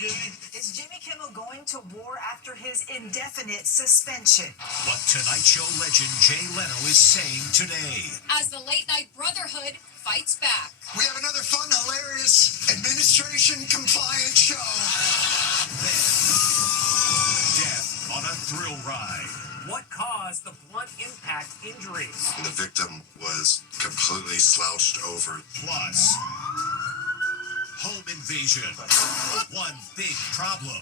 Jimmy. Is Jimmy Kimmel going to war after his indefinite suspension? What Tonight Show legend Jay Leno is saying today. As the late-night brotherhood fights back. We have another fun, hilarious, administration-compliant show. Then, death on a thrill ride. What caused the blunt impact injuries? The victim was completely slouched over. Plus, home invasion. One big problem.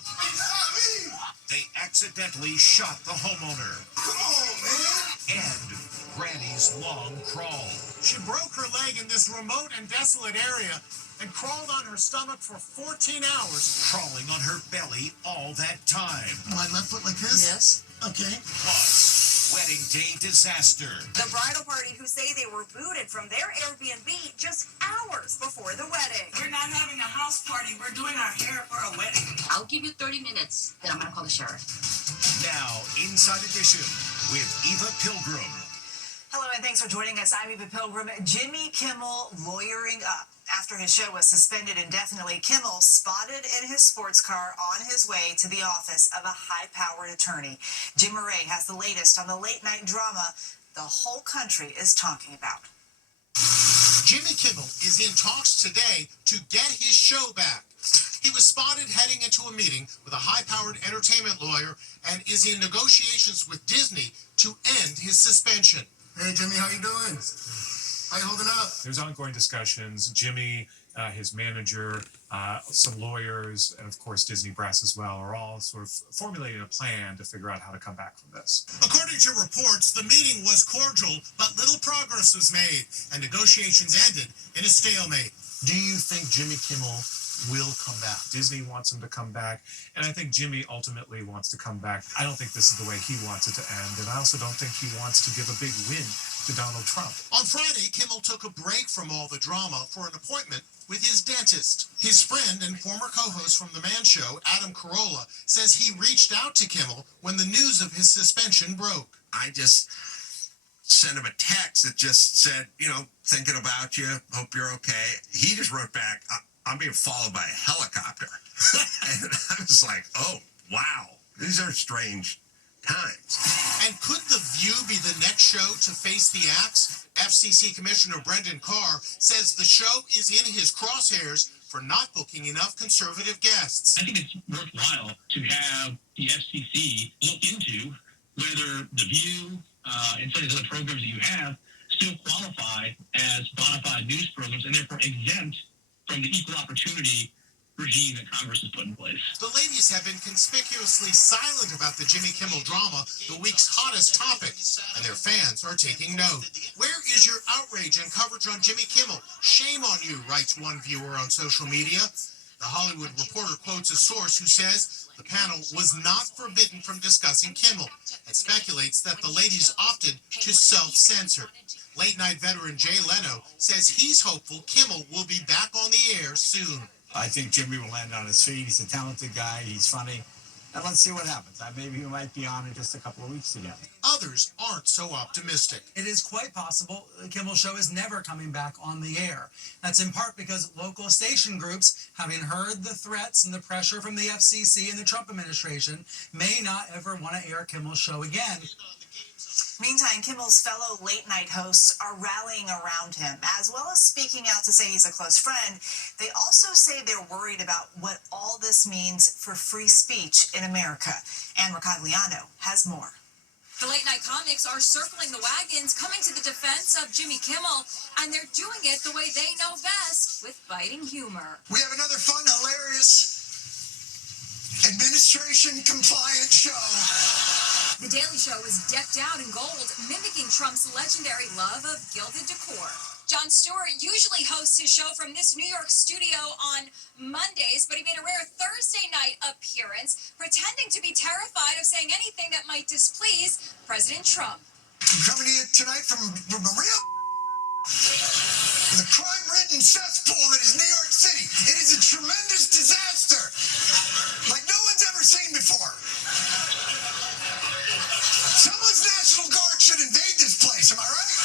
They accidentally shot the homeowner. Come on, man. And Granny's long crawl. She broke her leg in this remote and desolate area and crawled on her stomach for 14 hours. Crawling on her belly all that time. My left foot like this? Yes. Okay. Plus, wedding day disaster. The bridal party who say they were booted from their Airbnb just hours before the wedding. We're not having a house party. We're doing our hair for a wedding. I'll give you 30 minutes, then I'm going to call the sheriff. Now, Inside Edition with Eva Pilgrim. Hello and thanks for joining us. I'm Eva Pilgrim. Jimmy Kimmel lawyering up. After his show was suspended indefinitely, Kimmel spotted in his sports car on his way to the office of a high-powered attorney. Jim Murray has the latest on the late-night drama the whole country is talking about. Jimmy Kimmel is in talks today to get his show back. He was spotted heading into a meeting with a high-powered entertainment lawyer and is in negotiations with Disney to end his suspension. Hey, Jimmy, how you doing? How you holding up? There's ongoing discussions. Jimmy, his manager, some lawyers, and of course Disney brass as well, are all sort of formulating a plan to figure out how to come back from this. According to reports, the meeting was cordial, but little progress was made, and negotiations ended in a stalemate. Do you think Jimmy Kimmel will come back? Disney wants him to come back, and I think Jimmy ultimately wants to come back. I don't think this is the way he wants it to end, and I also don't think he wants to give a big win to Donald Trump. On Friday, Kimmel took a break from all the drama for an appointment with his dentist. His friend and former co-host from The Man Show, Adam Carolla, says he reached out to Kimmel when the news of his suspension broke. I just sent him a text that just said, thinking about you, hope you're okay. He just wrote back, I'm being followed by a helicopter. And I was like, oh, wow, these are strange times. And could The View be the next show to face the axe? FCC Commissioner Brendan Carr says the show is in his crosshairs for not booking enough conservative guests. I think it's worthwhile to have the FCC look into whether The View and some of the other programs that you have still qualify as bona fide news programs and therefore exempt from the equal opportunity regime that Congress has put in place. The ladies have been conspicuously silent about the Jimmy Kimmel drama, the week's hottest topic, and their fans are taking note. Where is your outrage and coverage on Jimmy Kimmel? Shame on you, writes one viewer on social media. The Hollywood Reporter quotes a source who says the panel was not forbidden from discussing Kimmel and speculates that the ladies opted to self-censor. Late-night veteran Jay Leno says he's hopeful Kimmel will be back on the air soon. I think Jimmy will land on his feet. He's a talented guy. He's funny. And let's see what happens. Maybe he might be on in just a couple of weeks again. Others aren't so optimistic. It is quite possible the Kimmel Show is never coming back on the air. That's in part because local station groups, having heard the threats and the pressure from the FCC and the Trump administration, may not ever want to air Kimmel's show again. Meantime, Kimmel's fellow late-night hosts are rallying around him, as well as speaking out to say he's a close friend. They also say they're worried about what all this means for free speech in America. Ann Mercogliano has more. The late-night comics are circling the wagons, coming to the defense of Jimmy Kimmel, and they're doing it the way they know best, with biting humor. We have another fun, hilarious, administration-compliant show. The Daily Show is decked out in gold, mimicking Trump's legendary love of gilded decor. Jon Stewart usually hosts his show from this New York studio on Mondays, but he made a rare Thursday night appearance, pretending to be terrified of saying anything that might displease President Trump. Coming to you tonight from the real the crime-ridden cesspool that is New York City. It is a tremendous disaster, like no one's ever seen before. Someone's National Guard should invade this place, am I right?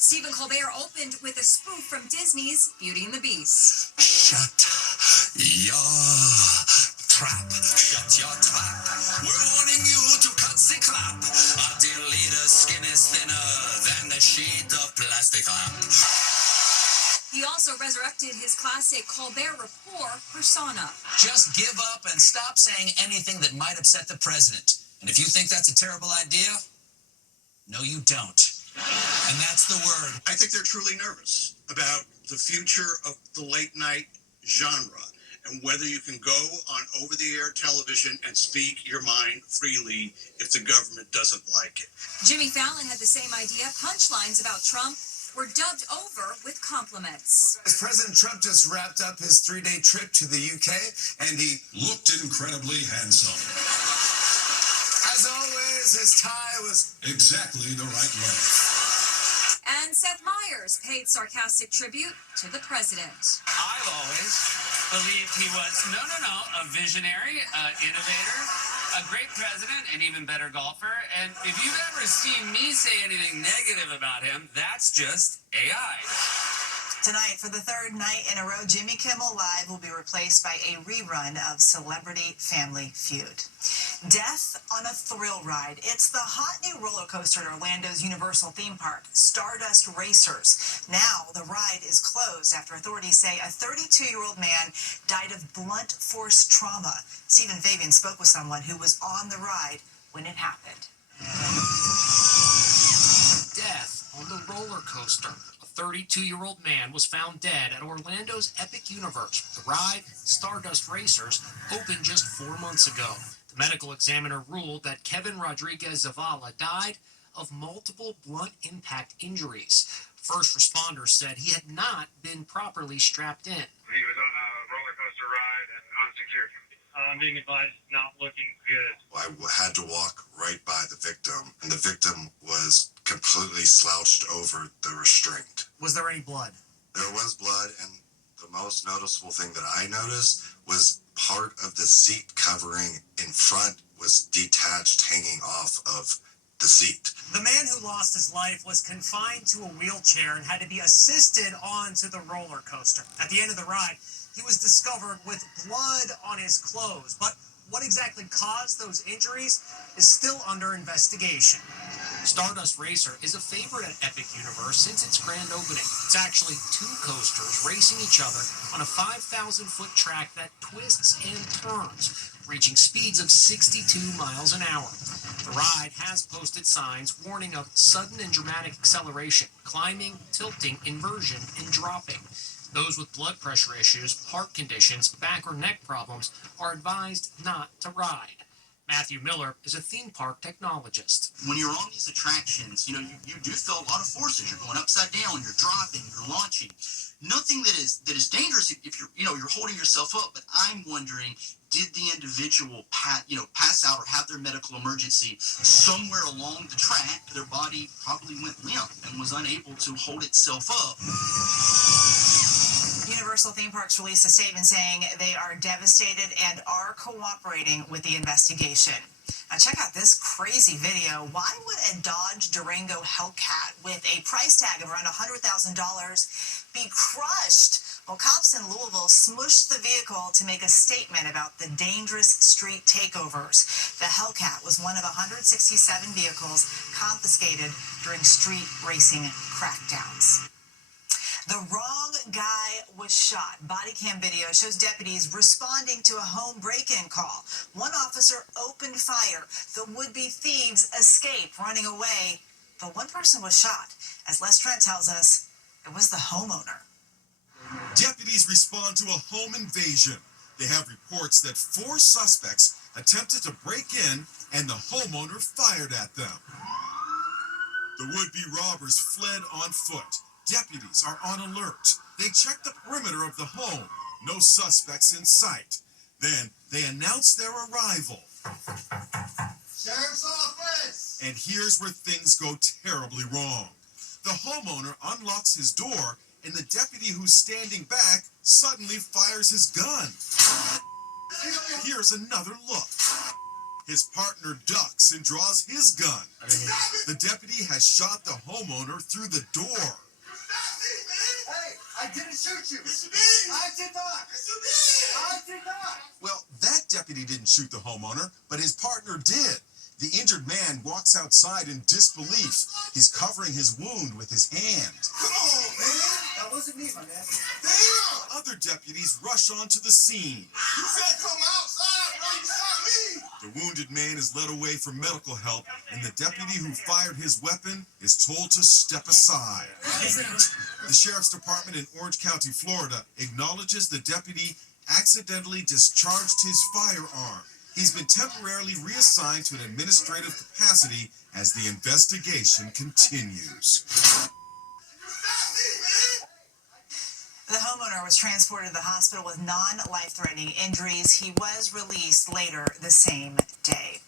Stephen Colbert opened with a spoof from Disney's Beauty and the Beast. Shut Yeah. Trap. Shut your trap. We're warning you to cut the clap. Our leader's skin is thinner than the sheet of plastic wrap. He also resurrected his classic Colbert Report persona. Just give up and stop saying anything that might upset the president. And if you think that's a terrible idea, no, you don't. And that's the word. I think they're truly nervous about the future of the late night genre and whether you can go on over-the-air television and speak your mind freely if the government doesn't like it. Jimmy Fallon had the same idea. Punchlines about Trump were dubbed over with compliments. President Trump just wrapped up his 3-day trip to the UK, and he Looked incredibly handsome. as always, his tie was Exactly the right length. And Seth Meyers paid sarcastic tribute to the president. I've always believed he was, a visionary, innovator, a great president, and even better golfer. And if you've ever seen me say anything negative about him, that's just AI. Tonight, for the third night in a row, Jimmy Kimmel Live will be replaced by a rerun of Celebrity Family Feud. Death on a thrill ride. It's the hot new roller coaster at Orlando's Universal theme park, Stardust Racers. Now, the ride is closed after authorities say a 32-year-old man died of blunt force trauma. Stephen Fabian spoke with someone who was on the ride when it happened. Death on the roller coaster. A 32-year-old man was found dead at Orlando's Epic Universe. The ride, Stardust Racers, opened just 4 months ago. The medical examiner ruled that Kevin Rodriguez Zavala died of multiple blunt impact injuries. First responders said he had not been properly strapped in. He was on a roller coaster ride and unsecured. I'm being advised not looking good. I had to walk right by the victim, and the victim was completely slouched over the restraint. Was there any blood? There was blood, and the most noticeable thing that I noticed was part of the seat covering in front was detached, hanging off of the seat. The man who lost his life was confined to a wheelchair and had to be assisted onto the roller coaster. At the end of the ride, he was discovered with blood on his clothes, but what exactly caused those injuries is still under investigation. Stardust Racer is a favorite at Epic Universe since its grand opening. It's actually two coasters racing each other on a 5,000-foot track that twists and turns, reaching speeds of 62 miles an hour. The ride has posted signs warning of sudden and dramatic acceleration, climbing, tilting, inversion, and dropping. Those with blood pressure issues, heart conditions, back or neck problems are advised not to ride. Matthew Miller is a theme park technologist. When you're on these attractions, you do feel a lot of forces. You're going upside down, you're dropping, you're launching. Nothing that is dangerous if you're holding yourself up. But I'm wondering, did the individual pass out or have their medical emergency somewhere along the track? Their body probably went limp and was unable to hold itself up. Universal Theme Parks released a statement saying they are devastated and are cooperating with the investigation. Now check out this crazy video. Why would a Dodge Durango Hellcat with a price tag of around $100,000 be crushed? Well, cops in Louisville smushed the vehicle to make a statement about the dangerous street takeovers. The Hellcat was one of 167 vehicles confiscated during street racing crackdowns. The wrong guy was shot. Body cam video shows deputies responding to a home break-in call. One officer opened fire. The would-be thieves escaped, running away. But one person was shot. As Les Trent tells us, it was the homeowner. Deputies respond to a home invasion. They have reports that 4 suspects attempted to break in and the homeowner fired at them. The would-be robbers fled on foot. Deputies are on alert. They check the perimeter of the home. No suspects in sight. Then they announce their arrival. Sheriff's office! And here's where things go terribly wrong. The homeowner unlocks his door, and the deputy who's standing back suddenly fires his gun. Here's another look. His partner ducks and draws his gun. The deputy has shot the homeowner through the door. Hey, I I didn't shoot you. Yes, you did. I did not. Yes, you did. I did not. Well, that deputy didn't shoot the homeowner, but his partner did. The injured man walks outside in disbelief. He's covering his wound with his hand. Come on, man. That wasn't me, my man. Damn! Other deputies rush onto the scene. You said come outside, bro. You shot me. The wounded man is led away for medical help, and the deputy who fired his weapon is told to step aside. The sheriff's department in Orange County, Florida, acknowledges the deputy accidentally discharged his firearm. He's been temporarily reassigned to an administrative capacity as the investigation continues. The homeowner was transported to the hospital with non-life-threatening injuries. He was released later the same day.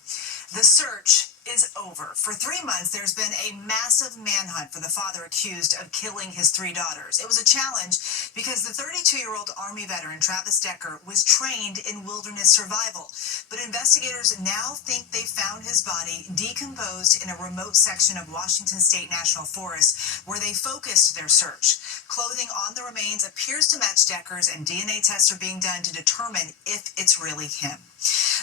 The search is over. For 3 months, there's been a massive manhunt for the father accused of killing his 3 daughters. It was a challenge because the 32-year-old Army veteran, Travis Decker, was trained in wilderness survival. But investigators now think they found his body decomposed in a remote section of Washington State National Forest, where they focused their search. Clothing on the remains appears to match Decker's, and DNA tests are being done to determine if it's really him.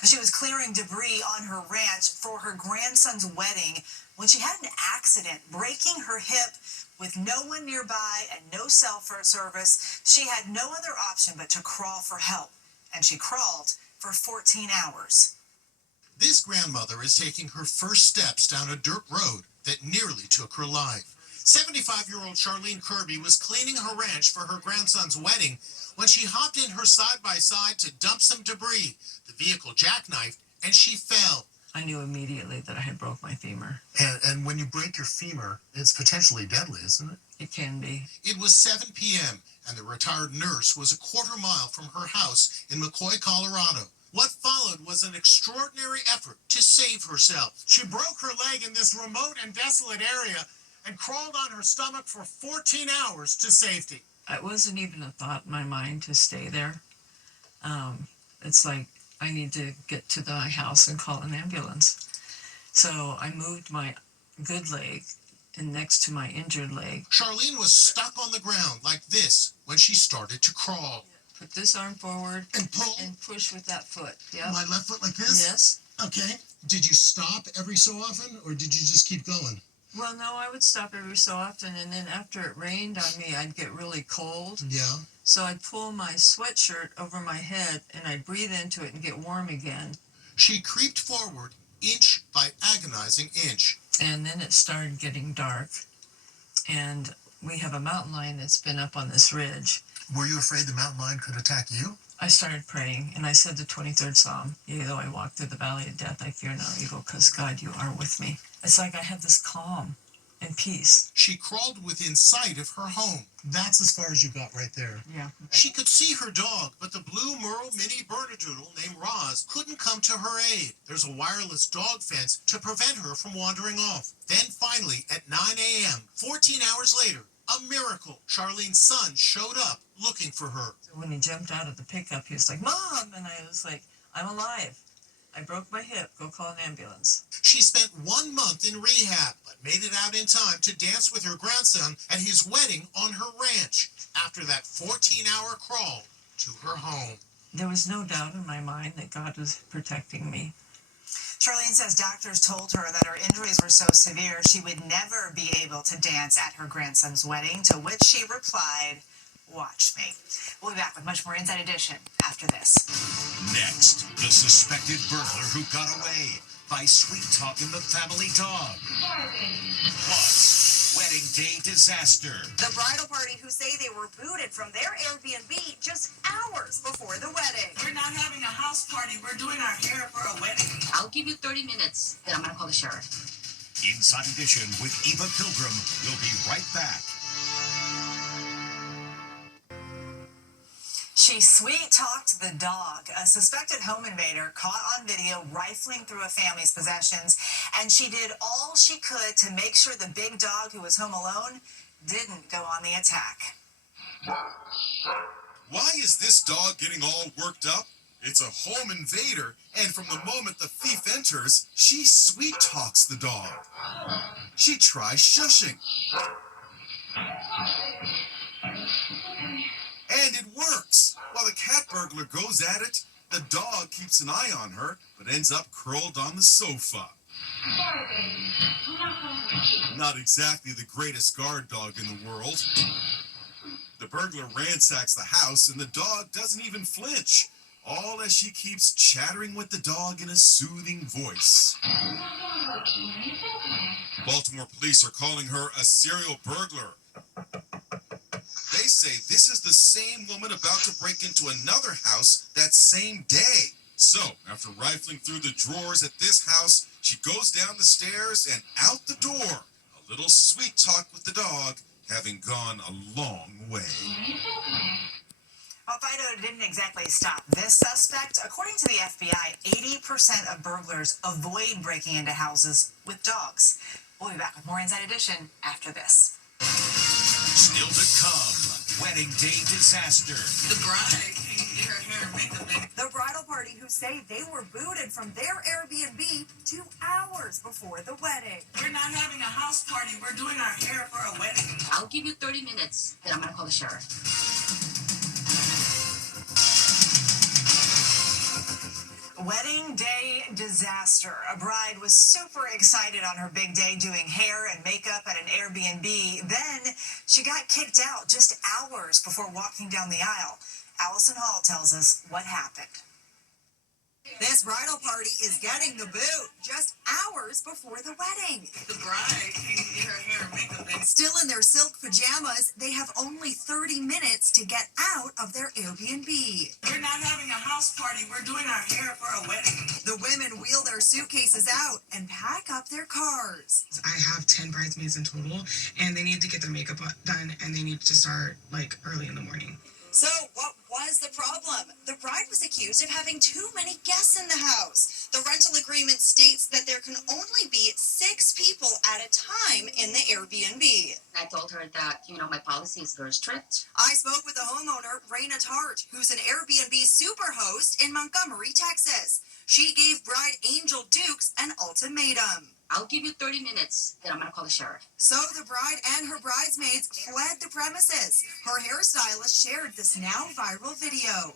She was clearing debris on her ranch for her grandson's wedding when she had an accident, breaking her hip with no one nearby and no cell phone service. She had no other option but to crawl for help, and she crawled for 14 hours. This grandmother is taking her first steps down a dirt road that nearly took her life. 75-year-old Charlene Kirby was cleaning her ranch for her grandson's wedding when she hopped in her side-by-side to dump some debris. The vehicle jackknifed, and she fell. I knew immediately that I had broke my femur. And when you break your femur, it's potentially deadly, isn't it? It can be. It was 7 p.m., and the retired nurse was a quarter mile from her house in McCoy, Colorado. What followed was an extraordinary effort to save herself. She broke her leg in this remote and desolate area and crawled on her stomach for 14 hours to safety. It wasn't even a thought in my mind to stay there. It's like, I need to get to my house and call an ambulance. So I moved my good leg and next to my injured leg. Charlene was stuck on the ground like this when she started to crawl. Put this arm forward and pull and push with that foot. Yep. My left foot like this? Yes. Okay. Did you stop every so often, or did you just keep going? Well, no, I would stop every so often, and then after it rained on me, I'd get really cold. Yeah. So I'd pull my sweatshirt over my head, and I'd breathe into it and get warm again. She creeped forward inch by agonizing inch. And then it started getting dark, and we have a mountain lion that's been up on this ridge. Were you afraid the mountain lion could attack you? I started praying, and I said the 23rd Psalm, yea, though I walk through the valley of death, I fear no evil, because God, you are with me. It's like I have this calm and peace. She crawled within sight of her home. That's as far as you got right there. Yeah. She could see her dog, but the blue Merle mini Bernedoodle named Roz couldn't come to her aid. There's a wireless dog fence to prevent her from wandering off. Then finally, at 9 a.m., 14 hours later, a miracle. Charlene's son showed up looking for her. So when he jumped out of the pickup, he was like, Mom! And I was like, I'm alive. I broke my hip. Go call an ambulance. She spent 1 month in rehab, but made it out in time to dance with her grandson at his wedding on her ranch after that 14-hour crawl to her home. There was no doubt in my mind that God was protecting me. Charlene says doctors told her that her injuries were so severe she would never be able to dance at her grandson's wedding, to which she replied, watch me. We'll be back with much more Inside Edition after this. Next, the suspected burglar who got away by sweet-talking the family dog. Plus, wedding day disaster. The bridal party who say they were booted from their Airbnb just hours before the wedding. We're not having a house party. We're doing our hair for a wedding. I'll give you 30 minutes, then I'm going to call the sheriff. Inside Edition with Eva Pilgrim. We'll be right back. She sweet-talked the dog. A suspected home invader caught on video rifling through a family's possessions, and she did all she could to make sure the big dog who was home alone didn't go on the attack. Why is this dog getting all worked up? It's a home invader, and from the moment the thief enters, she sweet-talks the dog. She tries shushing. burglar goes at it, the dog keeps an eye on her, but ends up curled on the sofa. Not exactly the greatest guard dog in the world. The burglar ransacks the house, and the dog doesn't even flinch, all as she keeps chattering with the dog in a soothing voice. Baltimore police are calling her a serial burglar. They say this is the same woman about to break into another house that same day. So, after rifling through the drawers at this house, she goes down the stairs and out the door. A little sweet talk with the dog having gone a long way. Well, Fido didn't exactly stop this suspect. According to the FBI, 80% of burglars avoid breaking into houses with dogs. We'll be back with more Inside Edition after this. Still to come, wedding day disaster. The bride can't get her hair and makeup done. The bridal party who say they were booted from their Airbnb 2 hours before the wedding. We're not having a house party. We're doing our hair for a wedding. I'll give you 30 minutes, then I'm gonna call the sheriff. Wedding day disaster. A bride was super excited on her big day doing hair and makeup at an Airbnb. Then she got kicked out just hours before walking down the aisle. Allison Hall tells us what happened. This bridal party is getting the boot just hours before the wedding. The bride can't get her hair and makeup done. Still in their silk pajamas, they have only 30 minutes to get out of their Airbnb. We're not having a house party. We're doing our hair for a wedding. The women wheel their suitcases out and pack up their cars. I have 10 bridesmaids in total, and they need to get their makeup done, and they need to start like early in the morning. So what was the problem? The bride was accused of having too many guests in the house. The rental agreement states that there can only be 6 people at a time in the Airbnb. I told her that, my policy is very strict. I spoke with the homeowner, Raina Tart, who's an Airbnb superhost in Montgomery, Texas. She gave bride Angel Dukes an ultimatum. I'll give you 30 minutes, then I'm gonna call the sheriff. So the bride and her bridesmaids fled the premises. Her hairstylist shared this now viral video.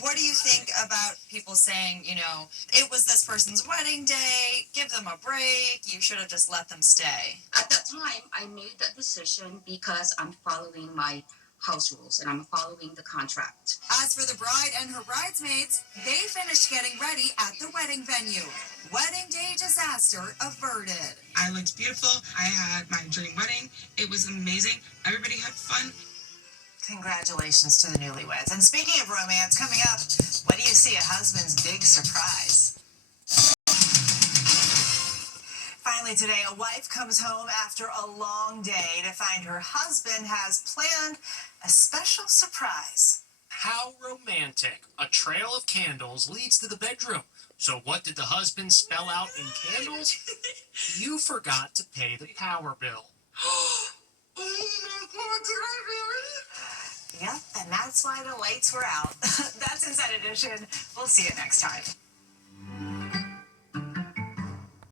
What do you think about people saying, it was this person's wedding day, give them a break, you should have just let them stay? At that time, I made that decision because I'm following my house rules and I'm following the contract. As for the bride and her bridesmaids, they finished getting ready at the wedding venue. Wedding day disaster averted. I looked beautiful. I had my dream wedding. It was amazing. Everybody had fun. Congratulations to the newlyweds. And speaking of romance, coming up, what do you see? A husband's big surprise. Finally today, a wife comes home after a long day to find her husband has planned a special surprise. How romantic. A trail of candles leads to the bedroom. So what did the husband spell out in candles? You forgot to pay the power bill. Oh my God, did I really? Yep, and that's why the lights were out. That's Inside Edition. We'll see you next time.